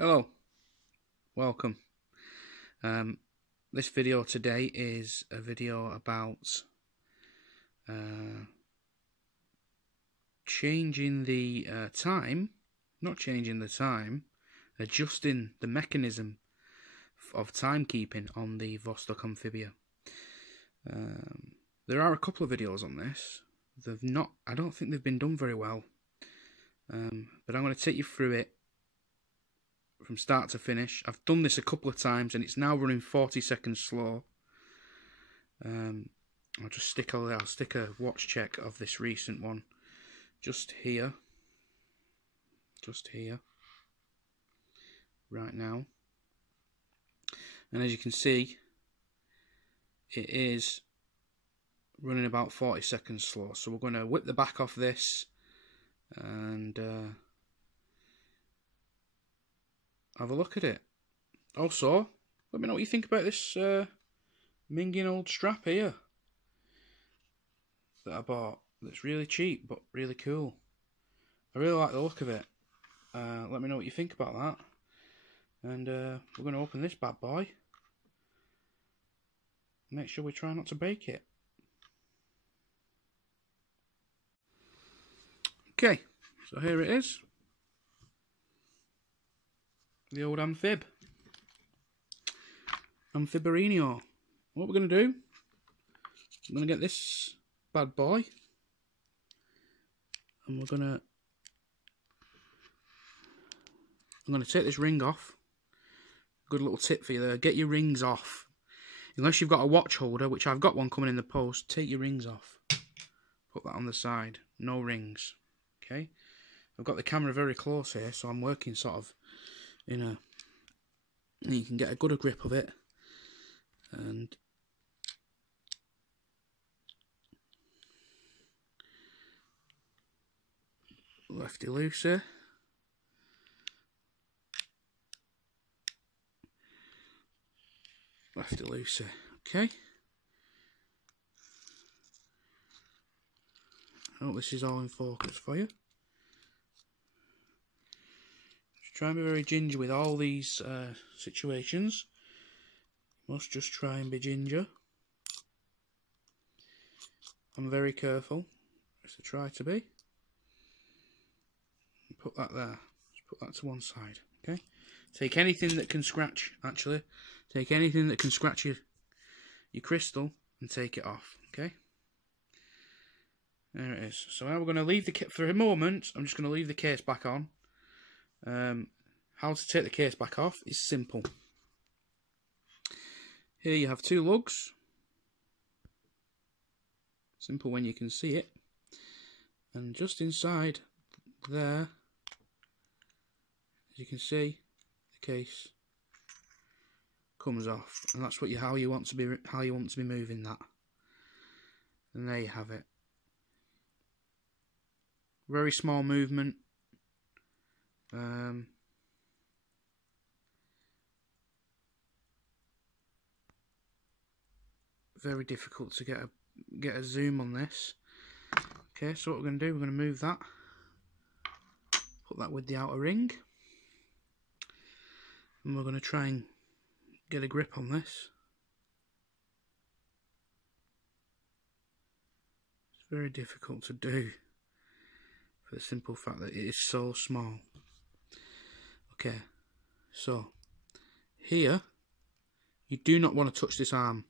Hello, welcome. This video today is a video about changing the time, not changing the time, adjusting the mechanism of timekeeping on the Vostok Amphibia. There are a couple of videos on this. I don't think they've been done very well, but I'm going to take you through it from start to finish. I've done this a couple of times and it's now running 40 seconds slow. I'll stick a watch check of this recent one just here right now, and as you can see it is running about 40 seconds slow. So we're going to whip the back off this and have a look at it. Also, let me know what you think about this minging old strap here that I bought. That's really cheap but really cool. I really like the look of it. Let me know what you think about that. And we're going to open this bad boy. Make sure we try not to break it. Okay, so here it is. The old Amphib. Amphibarino. What we're going to do, I'm going to get this bad boy and I'm going to take this ring off. Good little tip for you there, get your rings off. Unless you've got a watch holder, which I've got one coming in the post, take your rings off. Put that on the side, no rings. Okay, I've got the camera very close here, so I'm working sort of and you can get a good grip of it, and lefty loosey, lefty loosey. Okay, I hope this is all in focus for you. Try and be very ginger with all these situations. You must just try and be ginger. I'm very careful, as I try to be. Put that there. Just put that to one side. Okay. Take anything that can scratch. Actually, take anything that can scratch your crystal and take it off. Okay. There it is. So now we're going to leave the kit for a moment. I'm just going to leave the case back on. How to take the case back off is simple. Here you have two lugs. Simple when you can see it. And just inside there, as you can see, the case comes off, and that's what how you want to be moving that. And there you have it. Very small movement. Very difficult to get a zoom on this. Okay, so what we're going to do, we're going to move that, put that with the outer ring, and we're going to try and get a grip on this. It's very difficult to do for the simple fact that it is so small. Okay, so here you do not want to touch this arm.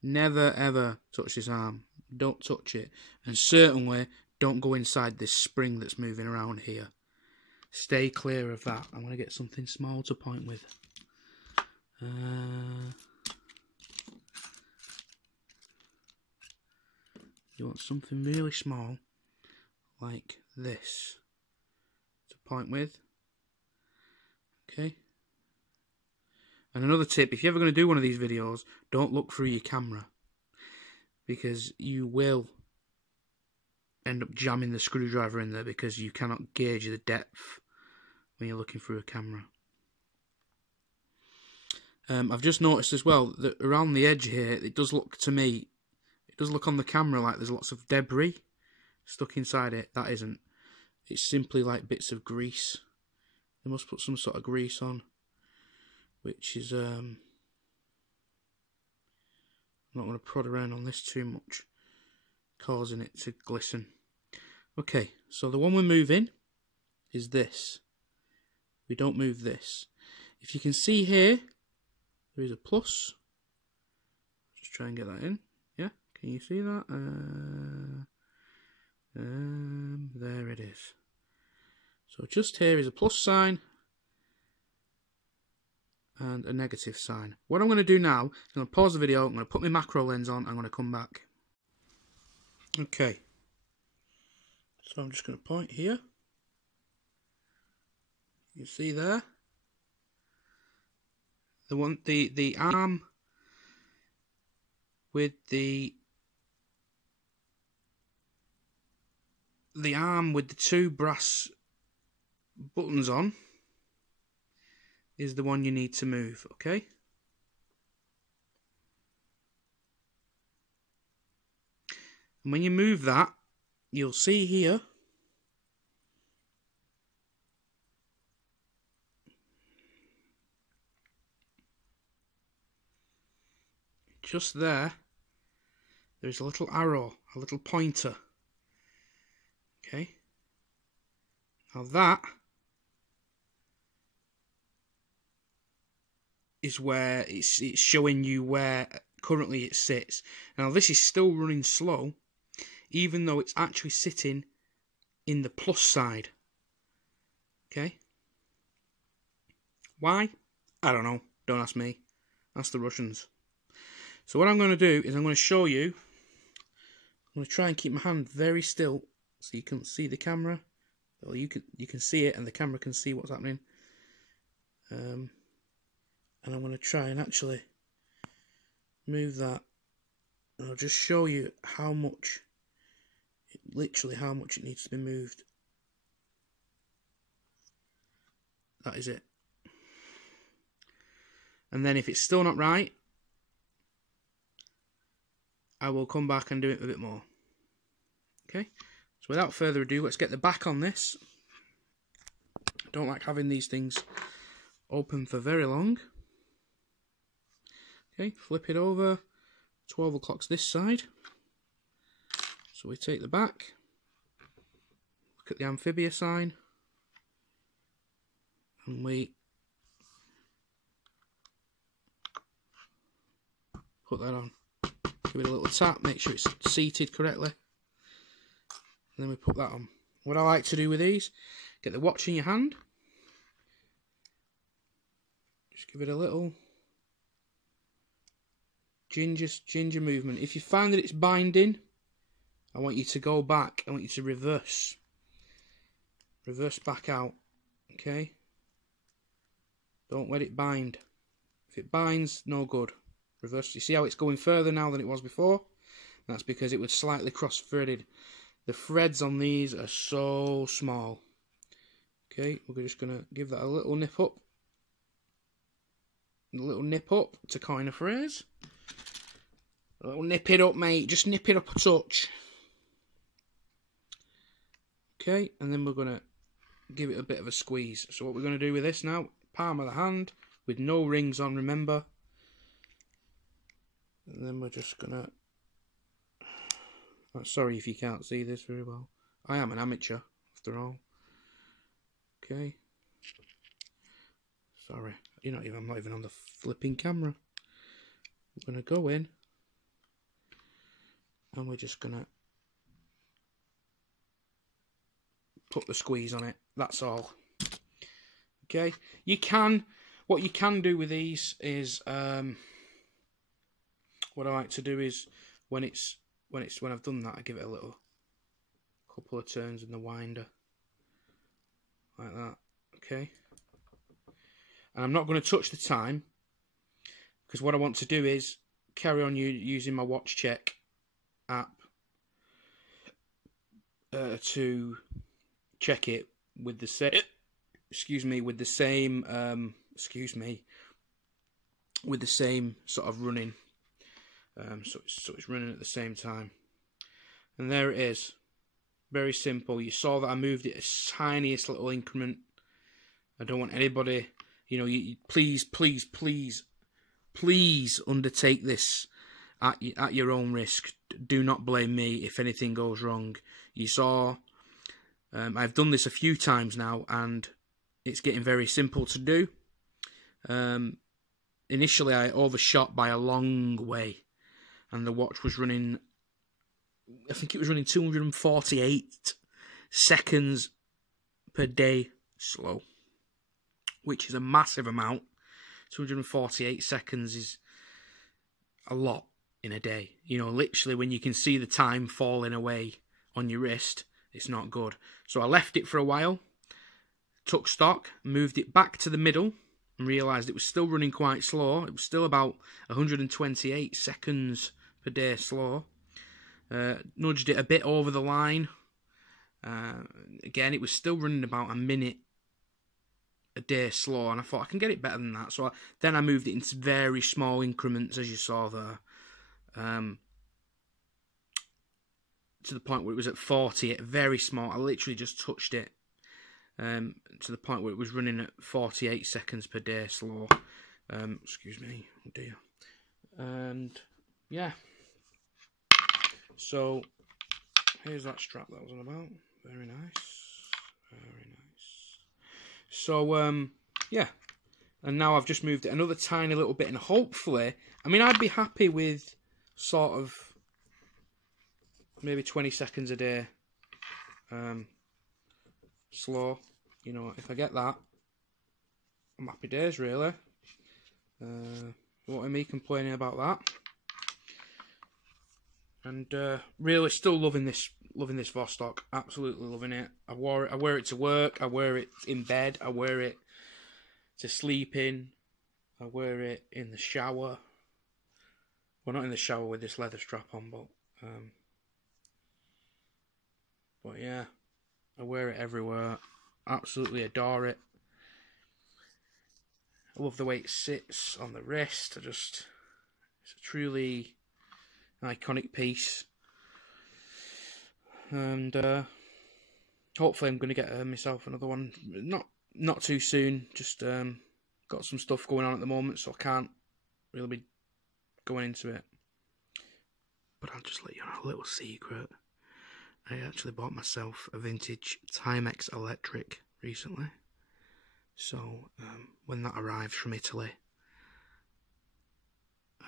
Never ever touch this arm. Don't touch it, and certainly don't go inside this spring that's moving around here. Stay clear of that. I'm going to get something small to point with. You want something really small like this to point with. Okay. And another tip, if you're ever going to do one of these videos, don't look through your camera, because you will end up jamming the screwdriver in there because you cannot gauge the depth when you're looking through a camera. I've just noticed as well that around the edge here, it does look to me, it does look on the camera like there's lots of debris stuck inside it. That isn't. It's simply like bits of grease They must put some sort of grease on, which is I'm not going to prod around on this too much, causing it to glisten. Okay, so the one we're moving is this. We don't move this. If you can see here, there is a plus. Just try and get that in. Yeah, can you see that? There it is. So just here is a plus sign and a negative sign. What I'm going to do now, I'm going to pause the video, I'm going to put my macro lens on, I'm going to come back. Okay. So I'm just going to point here. You see there? The arm with the arm with the two brass buttons on is the one you need to move, okay? And when you move that, you'll see here just there's a little arrow, a little pointer. Okay. Now that is where it's showing you where currently it sits. Now this is still running slow, even though it's actually sitting in the plus side. Okay. Why? I don't know. Don't ask me. Ask the Russians. So what I'm going to do is I'm going to show you. I'm going to try and keep my hand very still so you can see the camera. Well, you can see it and the camera can see what's happening. And I'm going to try and actually move that. And I'll just show you how much, literally how much it needs to be moved. That is it. And then if it's still not right, I will come back and do it a bit more. Okay, so without further ado, let's get the back on this. I don't like having these things open for very long. Okay, flip it over. 12 o'clock's this side. So we take the back. Look at the Amphibia sign. And we put that on. Give it a little tap, make sure it's seated correctly. And then we put that on. What I like to do with these, get the watch in your hand. Just give it a little ginger movement. If you find that it's binding, I want you to go back. I want you to reverse. Reverse back out. Okay? Don't let it bind. If it binds, no good. Reverse. You see how it's going further now than it was before? That's because it was slightly cross-threaded. The threads on these are so small. Okay, we're just going to give that a little nip up. A little nip up to coin a phrase. A little nip it up, mate. Just nip it up a touch. Okay, and then we're going to give it a bit of a squeeze. So what we're going to do with this now, palm of the hand, with no rings on, remember. And then we're just going to... sorry if you can't see this very well. I am an amateur, after all. Okay. Sorry. I'm not even on the flipping camera. We're going to go in. And we're just going to put the squeeze on it. That's all. Okay. What you can do with these is... what I like to do is when I've done that, I give it a little couple of turns in the winder like that. Okay, and I'm not going to touch the time because what I want to do is carry on using my watch check app to check it with the same with the same sort of running. So it's running at the same time. And there it is. Very simple. You saw that I moved it a tiniest little increment. I don't want anybody, you know, please undertake this at your own risk. Do not blame me if anything goes wrong. You saw, I've done this a few times now, and it's getting very simple to do. Initially, I overshot by a long way, and the watch was running, I think it was running 248 seconds per day slow, which is a massive amount. 248 seconds is a lot in a day. You know, literally when you can see the time falling away on your wrist, it's not good. So I left it for a while, took stock, moved it back to the middle, and realised it was still running quite slow. It was still about 128 seconds per day slow. Nudged it a bit over the line. Again, it was still running about a minute a day slow, and I thought I can get it better than that. So then I moved it into very small increments, as you saw there, to the point where it was at 40, very small. I literally just touched it, to the point where it was running at 48 seconds per day slow. Excuse me, oh dear. And yeah, so here's that strap that I was on about. Very nice, very nice. So yeah, and now I've just moved it another tiny little bit, and hopefully, I mean, I'd be happy with sort of maybe 20 seconds a day slow. You know, if I get that, I'm happy days, really. What am me complaining about that? And really still loving this Vostok. Absolutely loving it. I wear it to work, I wear it in bed, I wear it to sleep in, I wear it in the shower. Well, not in the shower with this leather strap on, but yeah, I wear it everywhere. Absolutely adore it. I love the way it sits on the wrist. It's a truly iconic piece. And hopefully I'm going to get myself another one. Not too soon. Just got some stuff going on at the moment, so I can't really be going into it. But I'll just let you know a little secret. I actually bought myself a vintage Timex electric recently. So when that arrives from Italy,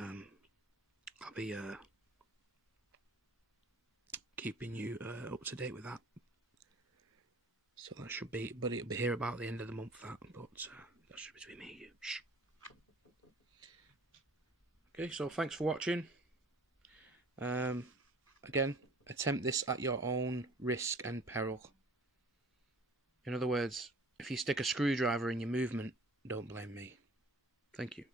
I'll be keeping you up to date with that. So that should be, but it'll be here about the end of the month. That should be between me and you. Shh. Okay, so thanks for watching. Again, attempt this at your own risk and peril. In other words, if you stick a screwdriver in your movement, don't blame me. Thank you.